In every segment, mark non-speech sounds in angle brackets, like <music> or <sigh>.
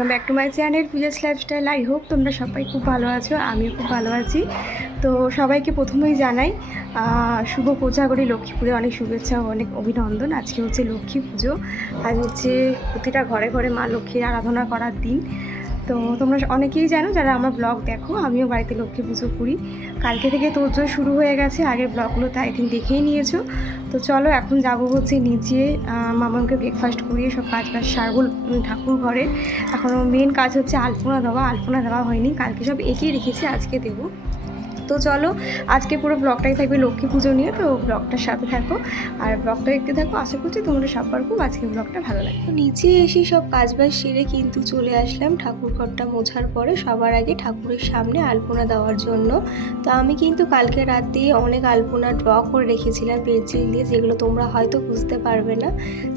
Welcome back to my channel Puja's lifestyle I hope তোমরা সবাই খুব ভালো আছো, আমিও খুব ভালো আছি। তো সবাইকে প্রথমেই জানাই শুভ পূজা করি, লক্ষ্মী পুজো, অনেক শুভেচ্ছা অনেক অভিনন্দন। আজকে হচ্ছে লক্ষ্মী পুজো আজ হচ্ছে প্রতিটা ঘরে ঘরে মা লক্ষ্মীর আরাধনা করার দিন। তো তোমরা অনেকেই জানো যারা আমার ব্লগ দেখো, আমিও বাড়িতে লক্ষ্মী পুজো করি। কালকে থেকে তোর শুরু হয়ে গেছে, আগের ব্লগগুলো তো আই থিঙ্ক দেখেই নিয়েছো। তো চলো এখন যাব হচ্ছে নিচে মামাকে ব্রেকফাস্ট করিয়ে সব কাজ বাজ সারবো ঠাকুর ঘরে। এখনও মেন কাজ হচ্ছে আলপনা দেওয়া আলপনা দেওয়া হয়নি, কালকে সব এঁকেই রেখেছি, আজকে দেবো। তো চলো, আজকে পুরো ব্লগটাই থাকবে লক্ষ্মী পুজো নিয়ে, তো ব্লগটার সাথে থাকো। আর ব্লগটা দেখতে থাকো, আশা করছি তোমরা সবার খুব আজকে ব্লগটা ভালো লাগে তো নিচে এসে সব কাজ বাজ সেরে কিন্তু চলে আসলাম ঠাকুর ঘরটা মোছার পরে, সবার আগে ঠাকুরের সামনে আলপনা দেওয়ার জন্য। তো আমি কিন্তু কালকে রাতে অনেক আলপনা ড্র করে রেখেছিলাম পেন্সিল দিয়ে, যেগুলো তোমরা হয়তো বুঝতে পারবে না।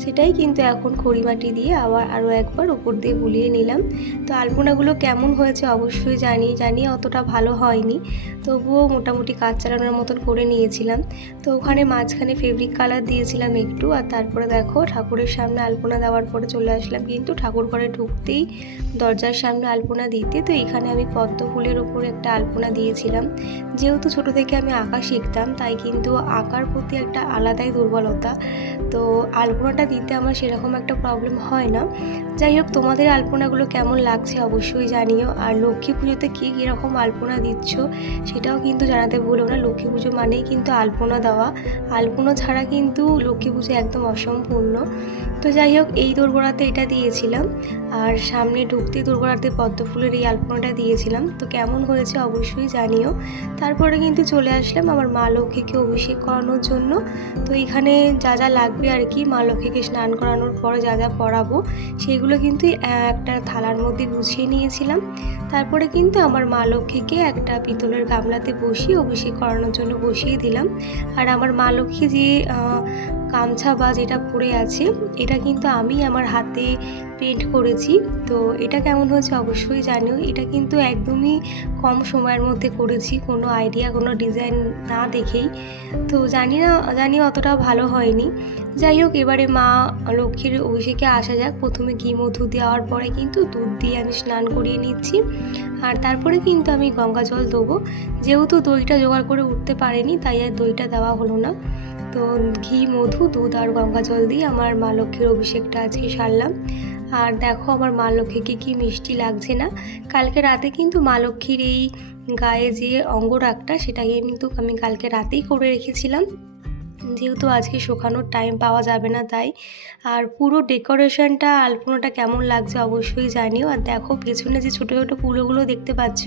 সেটাই কিন্তু এখন খড়িমাটি দিয়ে আবার আরও একবার উপর দিয়ে বুলিয়ে নিলাম। তো আলপনাগুলো কেমন হয়েছে অবশ্যই জানি জানি অতটা ভালো হয়নি। তবুও মোটামুটি কাজ চালানোর মতন করে নিয়েছিলাম। তো ওখানে মাঝখানে ফেব্রিক কালার দিয়েছিলাম একটু আর তারপরে দেখো ঠাকুরের সামনে আলপনা দেওয়ার পরে চলে আসলাম। কিন্তু ঠাকুর ঘরে ঢুকতেই দরজার সামনে আলপনা দিতে, তো এখানে আমি পদ্ম ফুলের ওপর একটা আলপনা দিয়েছিলাম। যেহেতু ছোট থেকে আমি আঁকা শিখতাম, তাই কিন্তু আঁকার প্রতি একটা আলাদাই দুর্বলতা। তো আলপনাটা দিতে আমার সেরকম একটা প্রবলেম হয় না। যাই হোক, তোমাদের আলপনাগুলো কেমন লাগছে অবশ্যই জানিও। আর লক্ষ্মী পুজোতে কী কীরকম আলপনা দিচ্ছ সেটাও কিন্তু জানাতে ভুলো না। লক্ষ্মী পুজো মানেই কিন্তু আলপনা দেওয়া। আলপনা ছাড়া কিন্তু লক্ষ্মী পুজো একদম অসম্পূর্ণ। তো যাই হোক, এই দোরগোড়াতে এটা দিয়েছিলাম। আর সামনে ঢুকতে দোরগোড়াতে পদ্ম ফুলের এই আলপনাটা দিয়েছিলাম। তো কেমন হয়েছে অবশ্যই জানিও। তারপরে কিন্তু চলে আসলাম আমার মা লক্ষ্মীকে অভিষেক করানোর জন্য। তো এখানে যা যা লাগবে আর কি, মা লক্ষ্মীকে স্নান করানোর পরে যা যা পরাবো সেইগুলো কিন্তু একটা থালার মধ্যে গুছিয়ে নিয়েছিলাম। তারপরে কিন্তু আমার মা লক্ষ্মীকে একটা পিতলের গামলাতে বসিয়ে অভিষেক করানোর জন্য বসিয়ে দিলাম। আর আমার মা লক্ষ্মী যে গামছা বা যেটা পরে আছে, এটা কিন্তু আমি আমার হাতে পেন্ট করেছি। তো এটা কেমন হয়েছে অবশ্যই জানিও। এটা কিন্তু একদমই কম সময়ের মধ্যে করেছি, কোনো আইডিয়া কোনো ডিজাইন না দেখেই। তো জানি না, জানি অতটা ভালো হয়নি। যাই হোক, এবারে মা লক্ষ্মীর অভিষেকে আসা যাক। প্রথমে ঘি মধু দেওয়ার পরে কিন্তু দুধ দিয়ে আমি স্নান করিয়ে নিচ্ছি। আর তারপরে কিন্তু আমি গঙ্গা জল দেবো। যেহেতু দইটা জোগাড় করে উঠতে পারেনি, তাই আর দইটা দেওয়া হলো না। তো ঘি, মধু, দুধ আর গঙ্গা জল দিয়ে আমার মা লক্ষ্মীর অভিষেকটা আজকে সারলাম। আর দেখো আমার মা লক্ষ্মীকে কী মিষ্টি লাগছে না? কালকে রাতে কিন্তু মা লক্ষ্মীর এই গায়ে যে অঙ্গরাগটা, সেটাকে কিন্তু আমি কালকে রাতেই করে রেখেছিলাম। যেহেতু আজকে শোকানোর টাইম পাওয়া যাবে না তাই। আর পুরো ডেকোরেশনটা আলপনাটা কেমন লাগছে অবশ্যই জানিও। আর দেখো, পেছনে যে ছোটো ছোটো পুলোগুলো দেখতে পাচ্ছ,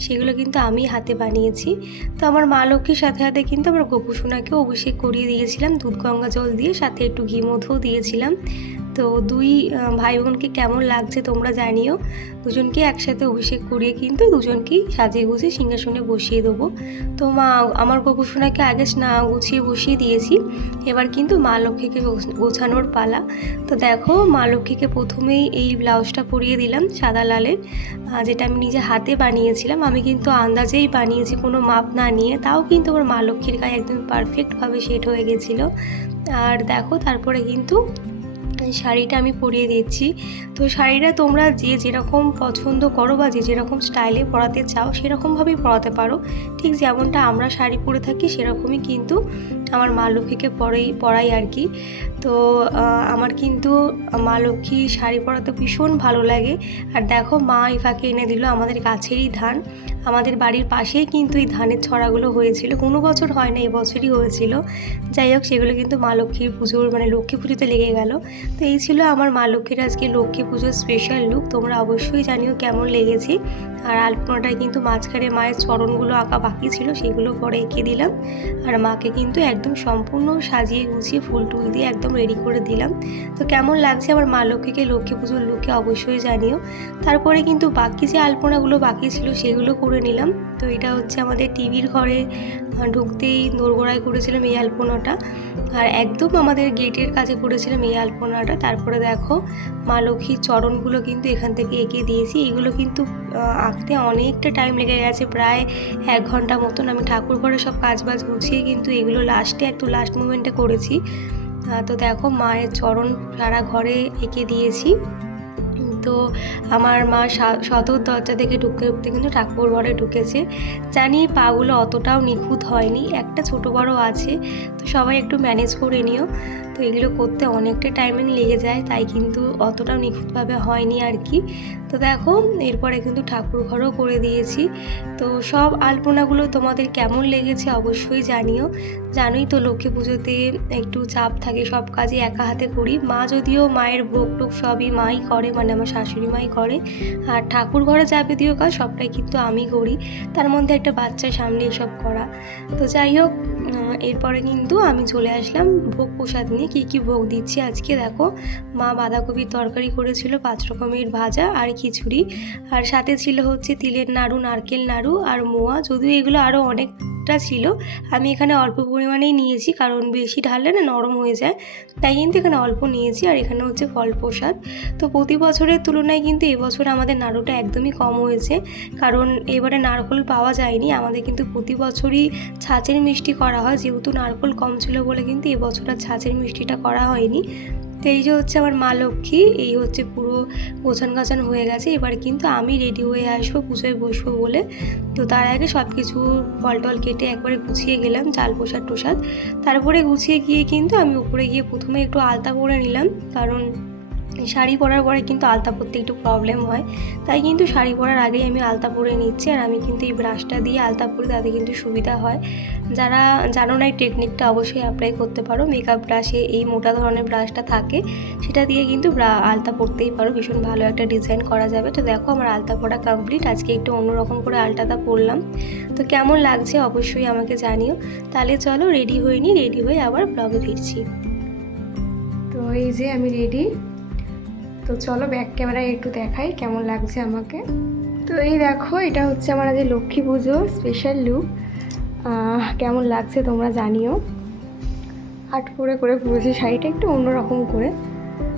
সেগুলো কিন্তু আমি হাতে বানিয়েছি। তো আমার মা লক্ষ্মীর সাথে সাথে কিন্তু আমার গোপুসোনাকেও অভিষেক করিয়ে দিয়েছিলাম দুধ গঙ্গা জল দিয়ে, সাথে একটু ঘি মধুও দিয়েছিলাম। তো দুই ভাই বোনকে কেমন লাগছে তোমরা জানিও। দুজনকে একসাথে অভিষেক করিয়ে কিন্তু দুজনকেই সাজিয়ে গুছিয়ে সিংহাসনে বসিয়ে দেবো। তো মা, আমার গোপুসোনাকে আগে স্না, গুছিয়ে বসিয়ে দিয়েছি। এবার কিন্তু মা লক্ষ্মীকে গোছ- গোছানোর পালা। তো দেখো, মা লক্ষ্মীকে প্রথমেই এই ব্লাউজটা পরিয়ে দিলাম সাদা লালের যেটা আমি নিজে হাতে বানিয়েছিলাম। আমি কিন্তু আন্দাজেই বানিয়েছি, কোনো মাপ না নিয়ে। তাও কিন্তু আমার মা লক্ষ্মীর গায়ে একদম পারফেক্টভাবে সেট হয়ে গেছিল। আর দেখো, তারপরে কিন্তু শাড়িটা আমি পরিয়ে দিচ্ছি তো শাড়িটা তোমরা যে যেরকম পছন্দ করো বা যে যেরকম স্টাইলে পরাতে চাও সেরকমভাবেই পরাতে পারো। ঠিক যেমনটা আমরা শাড়ি পরে থাকি সেরকমই কিন্তু আমার মা লক্ষ্মীকে পরেই পরাই আর কি। তো আমার কিন্তু মা লক্ষ্মী শাড়ি পরাতে ভীষণ ভালো লাগে। আর দেখো মা ইফাকে এনে দিল আমাদের গাছেরই ধান। আমাদের বাড়ির পাশেই কিন্তু এই ধানের ছড়াগুলো হয়েছিল। কোনো বছর হয় না, এবছরই হয়েছিল। যাই হোক, সেগুলো কিন্তু মা লক্ষ্মীর পুজোর মানে লক্ষ্মী পুজোতে লেগে গেল। তো এই ছিল আমার মা লক্ষ্মীর আজকে লক্ষ্মী পুজোর স্পেশাল লুক তোমরা অবশ্যই জানিও কেমন লেগেছে। আর আলপনাটায় কিন্তু মাঝখানে মায়ের চরণগুলো আঁকা বাকি ছিল, সেগুলো পরে এঁকে দিলাম। আর মাকে কিন্তু একদম সম্পূর্ণ সাজিয়ে গুছিয়ে ফুল টুল দিয়ে একদম রেডি করে দিলাম। তো কেমন লাগছে আমার মা লক্ষ্মীকে লক্ষ্মী পুজোর লুকে অবশ্যই জানিও। তারপরে কিন্তু বাকি যে আলপনাগুলো বাকি ছিল, সেগুলো করে নিলাম। তো এটা হচ্ছে আমাদের টিভির ঘরে ঢুকতেই দোরগোড়ায় করেছিলাম এই আলপনাটা। আর একদম আমাদের গেটের কাছে করেছিলাম এই আলপনাটা। তারপরে দেখো, মা লক্ষ্মীর চরণগুলো কিন্তু এখান থেকে এঁকে দিয়েছি। এগুলো কিন্তু আঁকতে অনেকটা টাইম লেগে গেছে। প্রায় এক ঘণ্টা মতন আমি ঠাকুর ঘরে সব কাজ বাজ গুছিয়ে কিন্তু এগুলো লাস্টে একটু লাস্ট মুমেন্টে করেছি। তো দেখো, মায়ের চরণ সারা ঘরে এঁকে দিয়েছি। তো আমার মা সদর দরজা থেকে ঢুকতে ঢুকতে কিন্তু ঠাকুর ঘরে ঢুকেছে। জানি পাগুলো অতটাও নিখুঁত হয়নি, একটা ছোট বড় আছে, তো সবাই একটু ম্যানেজ করে নিও। তো এগুলো করতে অনেকটা টাইমিং লেগে যায়, তাই কিন্তু অতটাও নিখুঁতভাবে হয়নি আর কি। তো দেখো, এরপরে কিন্তু ঠাকুর ঘরও করে দিয়েছি। তো সব আলপনাগুলো তোমাদের কেমন লেগেছে অবশ্যই জানিও। জানোই তো লক্ষ্মী পুজোতে একটু চাপ থাকে, সব কাজে একা হাতে করি। মা যদিও মায়ের ভোগ টোক সবই মাই করে মানে আমার শাশুড়ি মাই করে। আর ঠাকুর ঘরে যাবতীয় কাজ, সবটাই কিন্তু আমি করি। তার মধ্যে একটা বাচ্চার সামনে এসব করা। তো যাই হোক এরপরে কিন্তু আমি চলে আসলাম ভোগ প্রসাদ নিয়ে। কী কি ভোগ দিচ্ছি আজকে দেখো। মা বাঁধাকপির তরকারি করেছিল, পাঁচ রকমের ভাজা আর খিচুড়ি। আর সাথে ছিল হচ্ছে তিলের নাড়ু, নারকেল নাড়ু আর মোয়া। যদিও এগুলো আরও অনেকটা ছিল, আমি এখানে অল্প পরিমাণেই নিয়েছি, কারণ বেশি ঢাললে না নরম হয়ে যায়। তাই কিন্তু এখানে অল্প নিয়েছি, আর এখানে হচ্ছে ফল প্রসাদ। তো প্রতি বছরের তুলনায় কিন্তু এবছর আমাদের নাড়ুটা একদমই কম হয়েছে, কারণ এবারে নারকোল পাওয়া যায়নি। আমাদের কিন্তু প্রতি বছরই ছাঁচের মিষ্টি করা হয়, যেহেতু নারকোল কম ছিল বলে কিন্তু এবছর আর ছাঁচের মিষ্টিটা করা হয়নি। তো এই যে হচ্ছে আমার মা লক্ষ্মী, এই হচ্ছে পুরো গোছান গাছান হয়ে গেছে। এবার কিন্তু আমি রেডি হয়ে আসব, পুজোয় বসবো বলে। তো তার আগে সব কিছু ফল টল কেটে একবারে গুছিয়ে গেলাম, চাল প্রসাদ টোসাদ তারপরে গুছিয়ে গিয়ে কিন্তু আমি উপরে গিয়ে প্রথমে একটু আলতা করে নিলাম, কারণ শাড়ি পরার পরে কিন্তু আলতা পরতে একটু প্রবলেম হয়। তাই কিন্তু শাড়ি পরার আগেই আমি আলতা পরে নিচ্ছি আর আমি কিন্তু এই ব্রাশটা দিয়ে আলতা পরে, তাতে কিন্তু সুবিধা হয়। যারা জানো না এই টেকনিকটা অবশ্যই অ্যাপ্লাই করতে পারো। মেকআপ ব্রাশে এই মোটা ধরনের ব্রাশটা থাকে, সেটা দিয়ে কিন্তু আলতা পরতেই পারো। ভীষণ ভালো একটা ডিজাইন করা যাবে। তো দেখো আমার আলতা পরা কমপ্লিট আজকে একটু অন্যরকম করে আলতাটা পরলাম। তো কেমন লাগছে অবশ্যই আমাকে জানিও। তাহলে চলো রেডি হয়ে নি রেডি হয়ে আবার ব্লগে ফিরছি। তো এই যে আমি রেডি তো চলো ব্যাক ক্যামেরায় একটু দেখাই কেমন লাগছে আমাকে। তো এই দেখো, এটা হচ্ছে আমার আজ লক্ষ্মী পুজো স্পেশাল লুক কেমন লাগছে তোমরা জানিও। হাট করে করে পুজোছি শাড়িটা একটু অন্যরকম করে।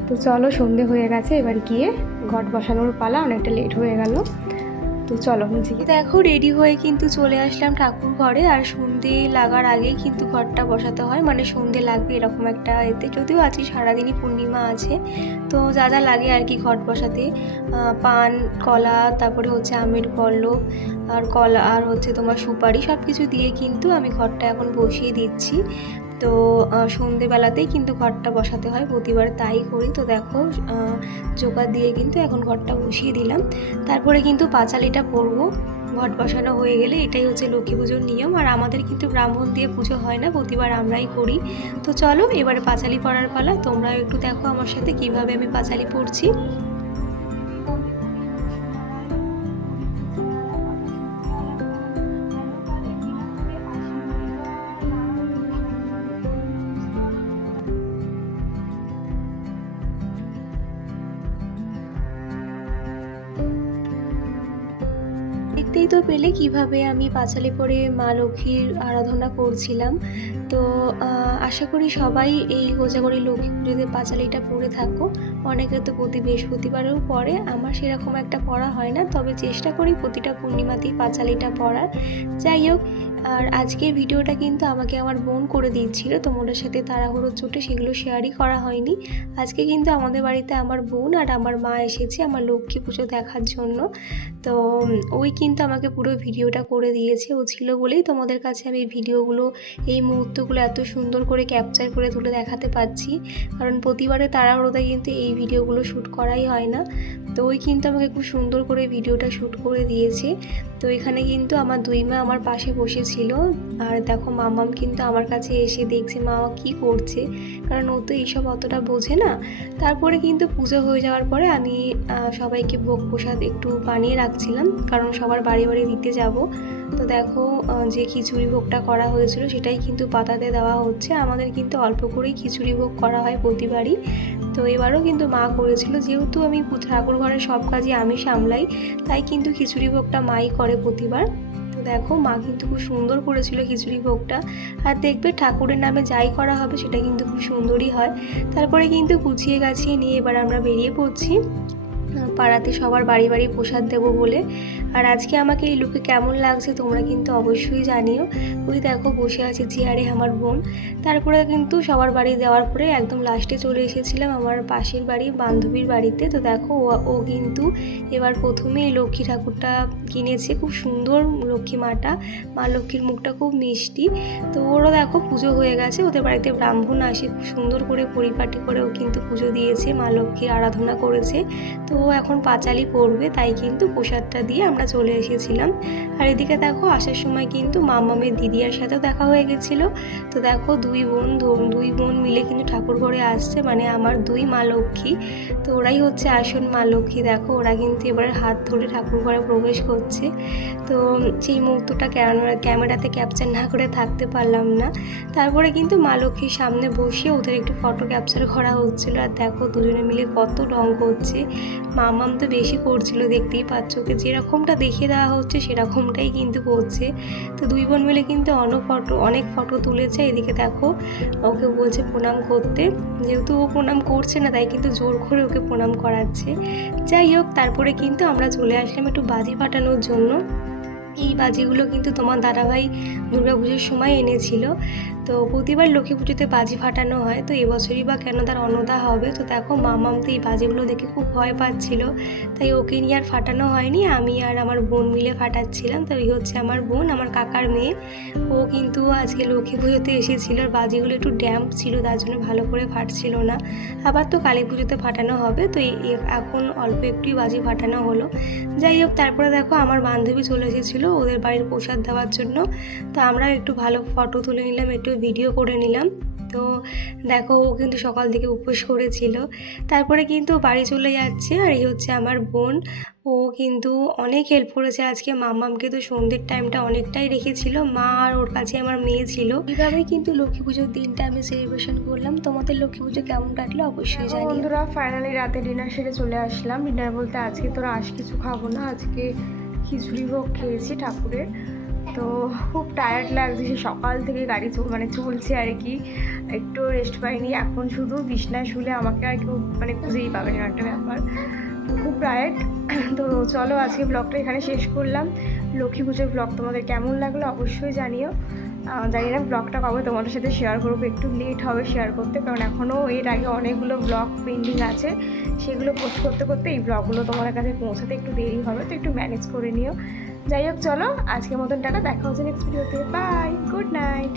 তো চলো সন্ধে হয়ে গেছে, এবার গিয়ে ঘট বসানোর পালা, অনেকটা লেট হয়ে গেল। তো চলো নিচে দেখো রেডি হয়ে কিন্তু চলে আসলাম ঠাকুর ঘরে আর সন্ধে লাগার আগেই কিন্তু ঘরটা বসাতে হয়। মানে সন্ধে লাগবে এরকম একটা এতে। যদিও আজকে সারাদিনই পূর্ণিমা আছে, তো যা যা লাগে আর কি ঘট বসাতে। পান, কলা, তারপরে হচ্ছে আমের পল্লব, আর কলা, আর হচ্ছে তোমার সুপারি সব কিছু দিয়ে কিন্তু আমি ঘরটা এখন বসিয়ে দিচ্ছি। তো সন্ধেবেলাতেই কিন্তু ঘরটা বসাতে হয়। প্রতিবার তাই করি। তো দেখো জোগাড় দিয়ে কিন্তু এখন ঘরটা বসিয়ে দিলাম। তারপরে কিন্তু পাঁচালিটা পরবো। ঘট বসানো হয়ে গেলে এটাই হচ্ছে লক্ষ্মী পুজোর নিয়ম। আর আমাদের কিন্তু ব্রাহ্মণ দিয়ে পুজো হয় না, প্রতিবার আমরাই করি। তো চলো, এবারে পাঁচালি পড়ার পালা। তোমরাও একটু দেখো আমার সাথে কীভাবে আমি পাঁচালি পড়ছি দেখতেই তো পেলে কীভাবে আমি পাঁচালি পরে মা লক্ষ্মীর আরাধনা করছিলাম। তো আশা করি সবাই এই গোজাগরি লক্ষ্মী পুজোতে পাঁচালিটা পরে থাকো। অনেকে তো প্রতি বৃহস্পতিবারেও পরে। আমার সেরকম একটা পড়া হয় না। তবে চেষ্টা করি প্রতিটা পূর্ণিমাতেই পাঁচালিটা পড়ার। যাই হোক আর আজকের ভিডিওটা কিন্তু আমাকে আমার বোন করে দিচ্ছিল তোমাদের সাথে তাড়াহুড়োর চোটে সেগুলো শেয়ারই করা হয়নি। আজকে কিন্তু আমাদের বাড়িতে আমার বোন আর আমার মা এসেছে আমার লক্ষ্মী পুজো দেখার জন্য। তো ওই কিন্তু আমাকে পুরো ভিডিওটা করে দিয়েছে, ও ছিল বলেই তোমাদের কাছে আমি ভিডিওগুলো, এই মুহূর্তগুলো এত সুন্দর করে ক্যাপচার করে তুলে দেখাতে পাচ্ছি কারণ প্রতিবারে তাড়াহুড়োতে কিন্তু এই ভিডিওগুলো শ্যুট করাই হয় না। তো ওই কিন্তু আমাকে খুব সুন্দর করে ভিডিওটা শ্যুট করে দিয়েছে। তো এখানে কিন্তু আমার দুই মা আমার পাশে বসেছিল আর দেখো মামাম কিন্তু আমার কাছে এসে দেখছে মামা কি করছে, কারণ ও তো এইসব অতটা বোঝে না। তারপরে কিন্তু পুজো হয়ে যাওয়ার পরে আমি সবাইকে ভোগ প্রসাদ একটু বানিয়ে রাখছিলাম, কারণ সবার বাড়ি বাড়ি দিতে যাব। তো দেখো যে খিচুড়ি ভোগটা করা হয়েছিল সেটাই কিন্তু পাতাতে দেওয়া হচ্ছে। আমাদের কিন্তু অল্প করেই খিচুড়ি ভোগ করা হয় প্রতিবারই। তো এবারও কিন্তু মা করেছিল, যেহেতু আমি ঠাকুর ঘরের সব কাজই আমি সামলাই, তাই কিন্তু খিচুড়ি ভোগটা মাই করে প্রতিবার। দেখো, মা কিন্তু খুব সুন্দর করেছিল খিচুড়ি ভোগটা। আর দেখবে ঠাকুরের নামে যাই করা হবে, সেটা কিন্তু খুব সুন্দরই হয়। তারপরে কিন্তু গুছিয়ে গাছিয়ে নিয়ে এবার আমরা বেরিয়ে পড়ছি। পাড়াতে সবার বাড়ি বাড়ি প্রসাদ দেবো বলে। আর আজকে আমাকে এই লুকে কেমন লাগছে তোমরা কিন্তু অবশ্যই জানিও। ওই দেখো, বসে আছে চেয়ারে আমার বোন। তারপরে কিন্তু সবার বাড়ি দেওয়ার পরে একদম লাস্টে চলে এসেছিলাম আমার পাশের বাড়ি, বান্ধবীর বাড়িতে। তো দেখো, ও- কিন্তু এবার প্রথমেই লক্ষ্মী ঠাকুরটা কিনেছে। খুব সুন্দর লক্ষ্মী মাটা। মা লক্ষ্মীর মুখটা খুব মিষ্টি। তো ওরও দেখো, পুজো হয়ে গেছে। ওদের বাড়িতে ব্রাহ্মণ আসে, খুব সুন্দর করে পরিপাটি করে ও কিন্তু পুজো দিয়েছে। মা লক্ষ্মীর আরাধনা করেছে। তো ও এখন পাঁচালি পড়বে, তাই কিন্তু প্রসাদটা দিয়ে আমরা চলে এসেছিলাম। আর এদিকে দেখো, আসার সময় কিন্তু মামামের দিদিয়ার সাথেও দেখা হয়ে গেছিল। তো দেখো, দুই বোন দুই বোন মিলে কিন্তু ঠাকুর ঘরে আসছে মানে আমার দুই মা লক্ষ্মী। তো ওরাই হচ্ছে আসন মা লক্ষ্মী, দেখো, ওরা কিন্তু এবারে হাত ধরে ঠাকুর ঘরে প্রবেশ করছে। তো সেই মুহূর্তটা ক্যামেরা ক্যামেরাতে ক্যাপচার না করে থাকতে পারলাম না। তারপরে কিন্তু মা লক্ষ্মীর সামনে বসে ওদের একটু ফটো ক্যাপচার করা হচ্ছিল। আর দেখো, দুজনে মিলে কত ঢং করছে। মামাম তো বেশি করছিল, দেখতেই পাচ্ছ। ওকে যেরকমটা দেখিয়ে দেওয়া হচ্ছে, সেরকমটাই কিন্তু করছে। তো দুই বোন মিলে কিন্তু অনেক ফটো অনেক ফটো তুলেছে। এদিকে দেখো, ওকে বলছে প্রণাম করতে। যেহেতু ও প্রণাম করছে না, তাই কিন্তু জোর করে ওকে প্রণাম করাচ্ছে। যাই হোক, তারপরে কিন্তু আমরা চলে আসলাম একটু বাজি ফাটানোর জন্য। এই বাজিগুলো কিন্তু তোমার দাদাভাই দুর্গাপুজোর সময় এনেছিল। তো প্রতিবার লক্ষ্মী পুজোতে বাজি ফাটানো হয়, তো এবছরই বা কেন তার অন্নদা হবে? তো দেখো, মামাম তো এই বাজিগুলো দেখে খুব ভয় পাচ্ছিল, তাই ওকে নিয়ে আর ফাটানো হয়নি। আমি আর আমার বোন মিলে ফাটাচ্ছিলাম, তো এই হচ্ছে আমার বোন, আমার কাকার মেয়ে। ও কিন্তু আজকে লক্ষ্মী পুজোতে এসেছিল, আর বাজিগুলো একটু ড্যাম্প ছিল, তার জন্য ভালো করে ফাটছিল না। আবার তো কালী পুজোতে ফাটানো হবে, তো এখন অল্প একটুই বাজি ফাটানো হলো। যাই হোক, তারপরে দেখো, আমার বান্ধবী চলে এসেছিল ওদের বাড়ির প্রসাদ দেওয়ার জন্য, তো আমরা একটু ভালো ফটো তুলে নিলাম, একটু ভিডিও করে নিলাম। তো দেখো ও কিন্তু সকাল থেকে উপোস করেছিল। তারপরে কিন্তু বাড়ি চলে যাচ্ছে আর এই হচ্ছে আমার বোন। ও কিন্তু অনেক হেল্প করেছে আজকে। মামামকে তো সন্ধ্যের টাইমটা অনেকটাই রেখেছিল। মা আর ওর কাছে আমার মেয়ে ছিল। এইভাবেই কিন্তু লক্ষ্মী পুজোর দিনটা আমি সেলিব্রেশন করলাম। তোমাদের লক্ষ্মী পুজো কেমন কাটলো অবশ্যই তো জানিও। বন্ধুরা ফাইনালি রাতে ডিনার সেরে চলে আসলাম। ডিনার বলতে আজকে তোরা আজ কিছু খাব না। আজকে খিচুড়ি ভোগ খেয়েছি ঠাকুরের। তো খুব টায়ার্ড লাগছে সে সকাল থেকে গাড়ি মানে চলছে আর কি। একটু রেস্ট পাইনি, এখন শুধু বিছনায় শুলে আমাকে আর কেউ মানে খুঁজেই পাবে না, একটা ব্যাপার। খুব টায়ার্ড <clears throat> তো চলো আজকে ব্লগটা এখানে শেষ করলাম। লক্ষ্মী পুজোর ব্লগ তোমাদের কেমন লাগল অবশ্যই জানিও। জানি না ব্লগটা কবে তোমাদের সাথে শেয়ার করব, একটু লেট হবে শেয়ার করতে, কারণ এখনও এর আগে অনেকগুলো ব্লগ পেন্ডিং আছে। সেগুলো পোস্ট করতে করতে এই ব্লগগুলো তোমাদের কাছে পৌঁছাতে একটু দেরি হবে, তো একটু ম্যানেজ করে নিও। যাই হোক চলো আজকের মতন টাকা দেখা হচ্ছে নেক্সট ভিডিওতে বাই গুড নাইট